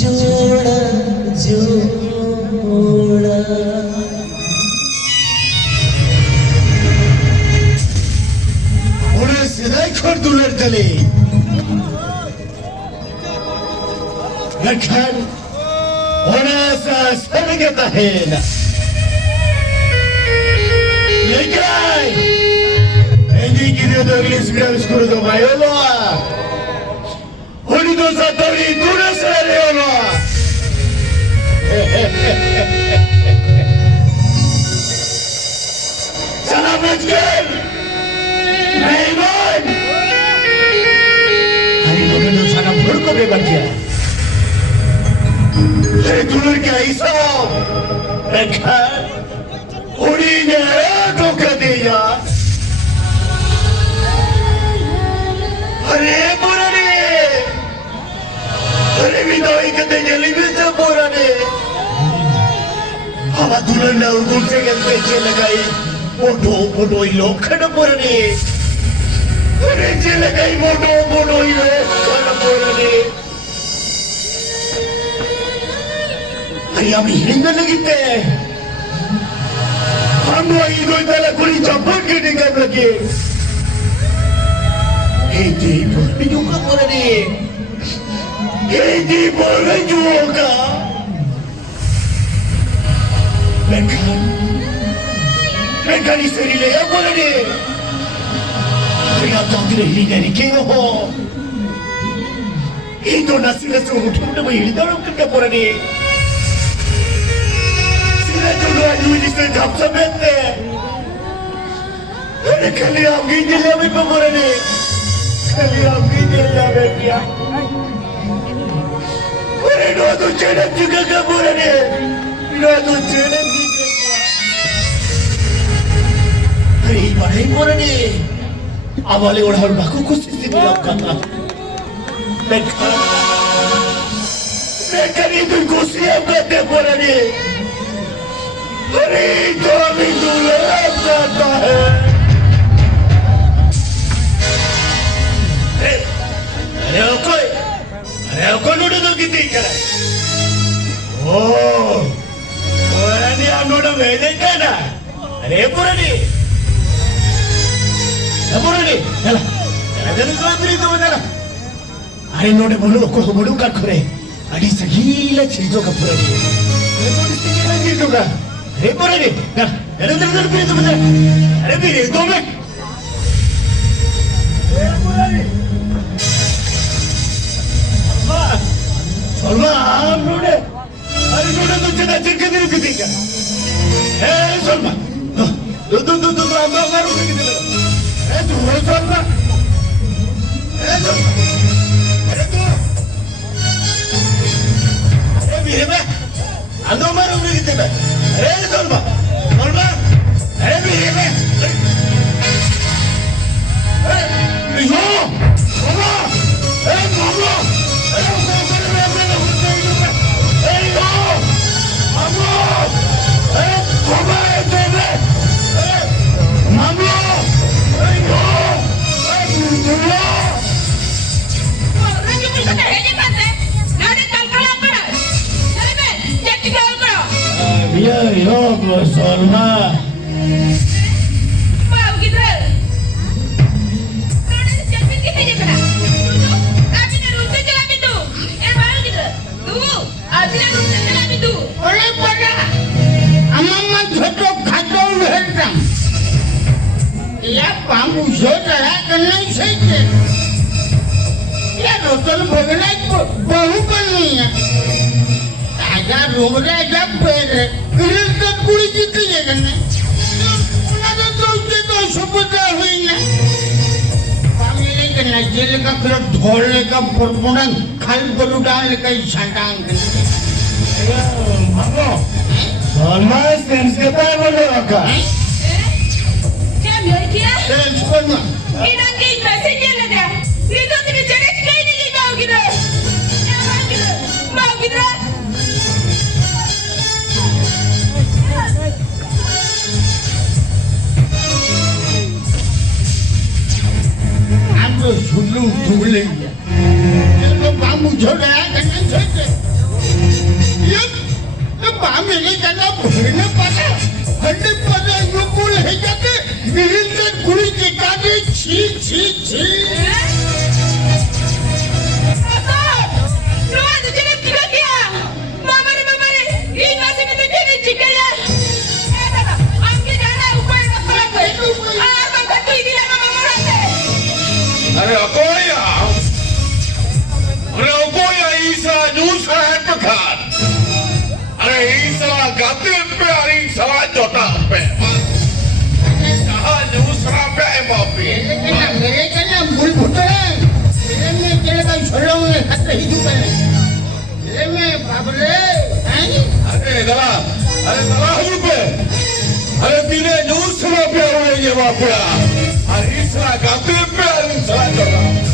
जोड़ा जोड़ा उन्हें सिदाई खोर दुलर तले लखन उन्हें सा सनगता है ना लेकिन एंडी की जो इंग्लिश मीडियम स्कूल तो बायोलो होनी तो सातोरी दूर से रहे हो ना चला बच गए नहीं बोल हरी लोगों ने सारा भूल को बेबन किया ये दूर क्या ऐसा देखा होनी ने धोखा दिया अरे बुराने अरे विदाई करते जल्दी भी से बुराने हवा दुल्हन ने उर्दू से के पीछे लगाई मोटो मोटो ही लोग खड़े बुराने अरे जे लगाई मोटो मोटो ही लोग खड़े बुराने अरे हम हिंदू लगते हम लोग कोई तरह कोई चप्पल के निकाल लगे Hindi berbijuk ke mana ni? Hindi berbijuk ke? Mereka isteri leher mana ni? Mereka tak kira hili dari kena ho. Itu nasi nasi utuh udah berhili dalam kerja mana ni? Sila jodoh ayu ini saya tak sampai. Mereka lihat gini lihat apa mana ni? Kalian begini lah bekia. Mereka tu cedek juga kaburan ni. Mereka tu cedek juga. Hari ini mana ni? Awalnya orang baku kusi di dalam kata. Mereka ni tu kusi apa dia mana ni? Hari itu kami dulu kata. अरे कोई नोटे तो कितनी करे ओह पुरानी आप नोटे भेजे क्या ना अरे पुरानी चला चला जल्दी तो अंदर ही तो बता अरे नोटे बोलो को बोलूं कर खोरे अड़ी सगीला चीजों का पुरानी अरे तो सगीला चीजों का अरे पुरानी चला जल्दी फिर तो बता अरे फिर दो में अरे पुरानी Salma, node. Hari node tu cina cirke diri ketika. Salma, tu amba baru ketika. Tu Salma. Salma. Tu. Bihema. Ando baru ketika. Salma. Salma. Bihema. Yo. Mama. Mama. Salma. Mau gitu. Kalau jangan kita je kena. Tu, abi nak rusak jalan itu. Mau gitu. Tu, abi nak rusak jalan itu. Oleh pada amam jodoh kacau berhenti. Ya kamu jodoh kena saja. Ya doktor bergerak bahu penuhnya. Ada rumah ada ber. Kerja kulit itu je kan? Ada tu sebutlah huinya. Kami ni kena jalan ka kerja dhol ka perbunan khal berudan ka isandang kan? Mama, Salma sense kita boleh apa? Jam yo kia. Sense mana? Ini angin masih jalan dah. Itu tidak jadi sekali ni kau gitu. Mau gitu. Aku sebelum tulis, kalau kamu jodoh kan saja. अमेरिकाला भरणं पाहिजे हंडी पाहिजे युकुल हे जाते विहिरीचे गुळीचे काढे छी छी छी अरे अकोया ईसा दूसरा है पखार अरे ईसा गाते पे अरे ईसा जोता पे कहाँ दूसरा पे है बापी मेरे कन्या बुल भुटे मेरे में तेरे का छोड़ो में खत ही चुके मेरे में बाबरे अरे दला हजू पे अरे तीने दूसरा पे अरे ये बापिया अरे ईसा गाते पे अरे ईसा जोता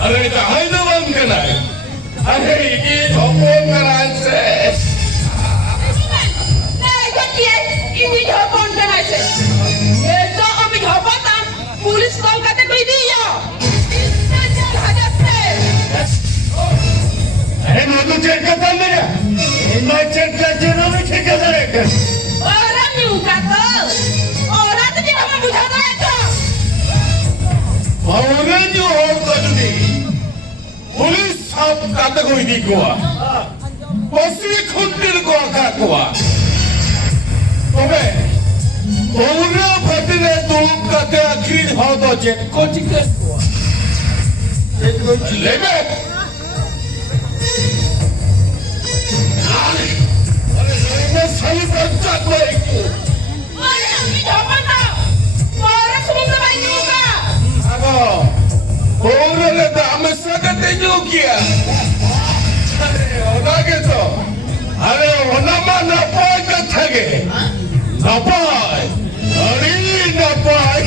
अरे जहां न बंद करना अरे ये झोपन करायचे पुलिस कोलकाता कोई दिया अरे मैं चेक करता मेरा मैं चेक करते ना मैं चेक करता रहता orang juga tuh orang tuh tidak mau buta mereka और जो और कर दी पुलिस सब काते कोई नहीं कोआ बस ये खुद दिल को आका कोआ अबे और फटने तुम काते आखिर हो तो चेक को चिकन कोआ ले बे अरे सही बच्चा कोई orang siapa tuh orang semua sama juga Orang itu amat sangat tenjuk ya. Orang itu, ada orang mana napai kata ke? Napai, hari napai.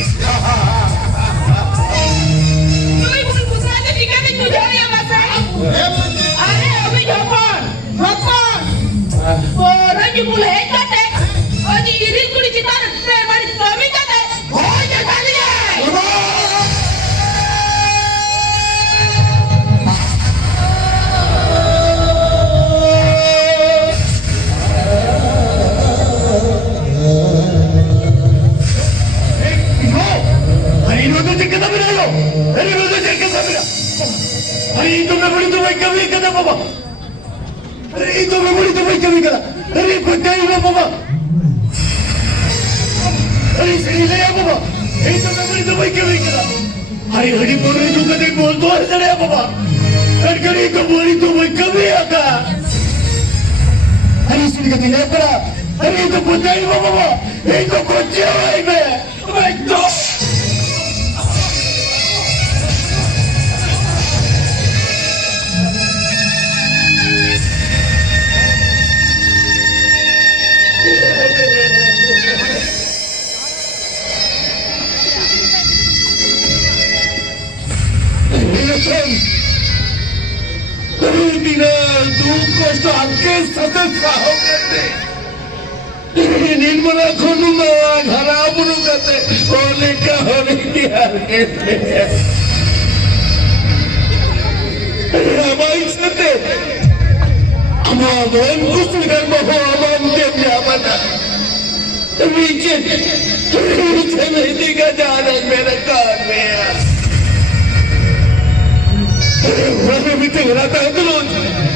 tuh ibu putra aja tiga minggu jauh ya mas ada kami jawaban jawaban orang ibu lekat deh oh di diri kulit kita mari kami kata oh jangan dia अरे तो मैं बड़ी तो भाई कभी कदा बाबा अरे तो मैं बड़ी तो भाई कभी कदा अरे कुत्ता ही ना बाबा अरे सही ले बाबा ये तो मैं बड़ी तो भाई कभी कदा अरे हरी बोल रही तू कदे बोल तो हर चले बाबा कर करी तो बोली तो भाई कभी आका अरे सुन के दिले पड़ा अरे तो कुत्ता ही बाबा ये तो कुत्ते भाई मैं तो तो आपके सतत साहो करते निर्मला खोलू खराब करते होने का होने की हार कहते हमारी सत्य हमारा कुछ कर बहु हमारे के बना नीचे नहीं दिखा जा रहा मेरा कार में मित्र रहता है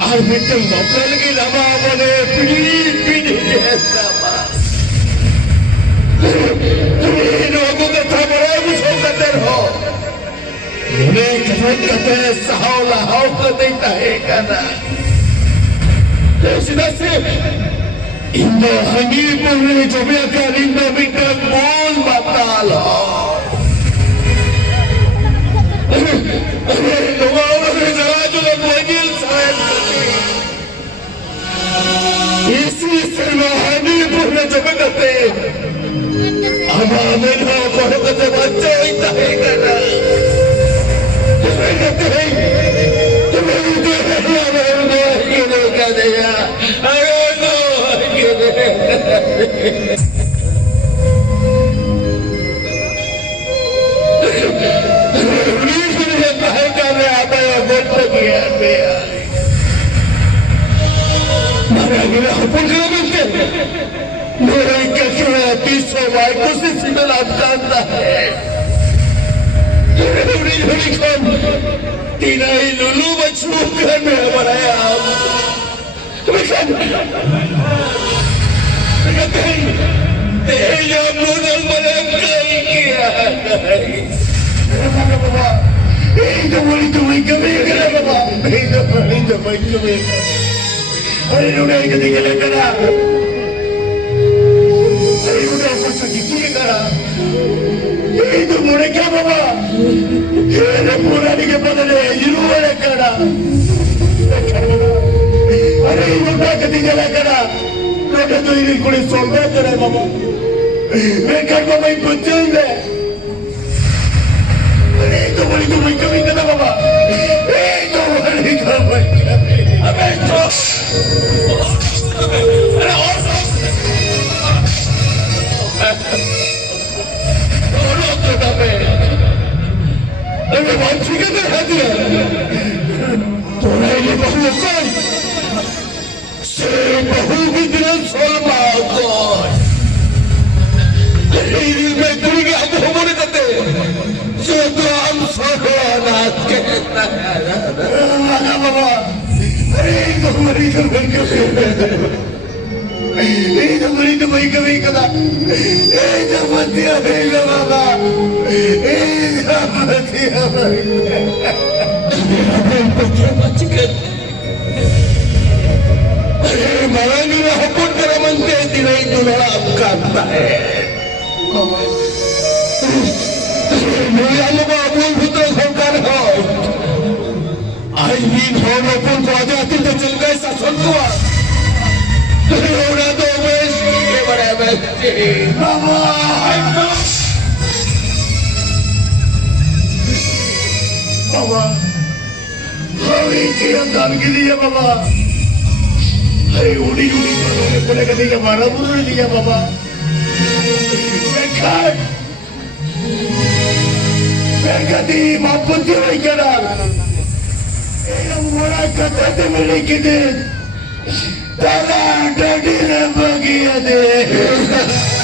और मित्र मौकल की लबा बोले प्लीज प्लीज लोगों का था बड़ा मुझे कदर हो उन्हें कथन कहते हैं सहाव लहाव कर देता है कहना जैसे से इंदो हंगी पुरे जो भी कर इंदो मित्र बोल बता लो इसी सिरहानी पूरे जगते हमारे लोगों को बच्चे होता है करना बायकोशी सीमेला अपघात आहे एवढी एवढी कोण ती नाही लुलू बचू कर बनाया तुम्ही तेजा मुदल मला काय किया बाबा एक बोली तुम्ही कमी करा बाबा एक बोली तुम्ही कमी अरे एवढे कधी गेले करा अरे एवढे आपण किती करा ಇದು ಮುಡಕೆ ಬಾಬಾ ಏನು ಪುರಾಣಿಗೆ ಬದಲೇ ಇರುವಳ ಕಡ ಅರೆ ಇದು ಕದಿಗಲ ಕಡ ದೊಡ್ಡದು ಇಲ್ಲಿ ಕುಡಿ ಸೊಳ್ಳೆ ಕಡೆ ಬಾಬಾ ಬೇಕಾದ ಬಾಬಾ ಈ ಬುದ್ಧಿ ಇದೆ ಅರೆ ಇದು ಬಳಿದು ಕಮ್ಮಿ ಕದ ಬಾಬಾ ಇದು ಬಳಿದು ಅಬೇ ತೋ अरे वांची के तो है दिया तोड़ा ये बहु कौन से बहु भी दिन सोल माको अरे दिल में दूर के हम होने देते जो तो हम सोलो नाच के आना बाबा अरे तो मरी तो भाई कभी कदा मतिया बाबा अरे मराठीला हुकूम करा म्हणते ती नाही तुला अपघात आहे मुलांना मूलभूत संस्कार हो आई मी भाऊ आपण माझ्या हाती चल काय सासू एवढा तो उमेश बाबा बाबा कामगिरी है बाबा अरे उड़ी उड़ी पुणे कधी मारा बुरुळ दिया बाबा कधी मापुती नाही करणार मोरा कथात मिळे किती त्याला डडीने बघिया दे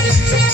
Thank you.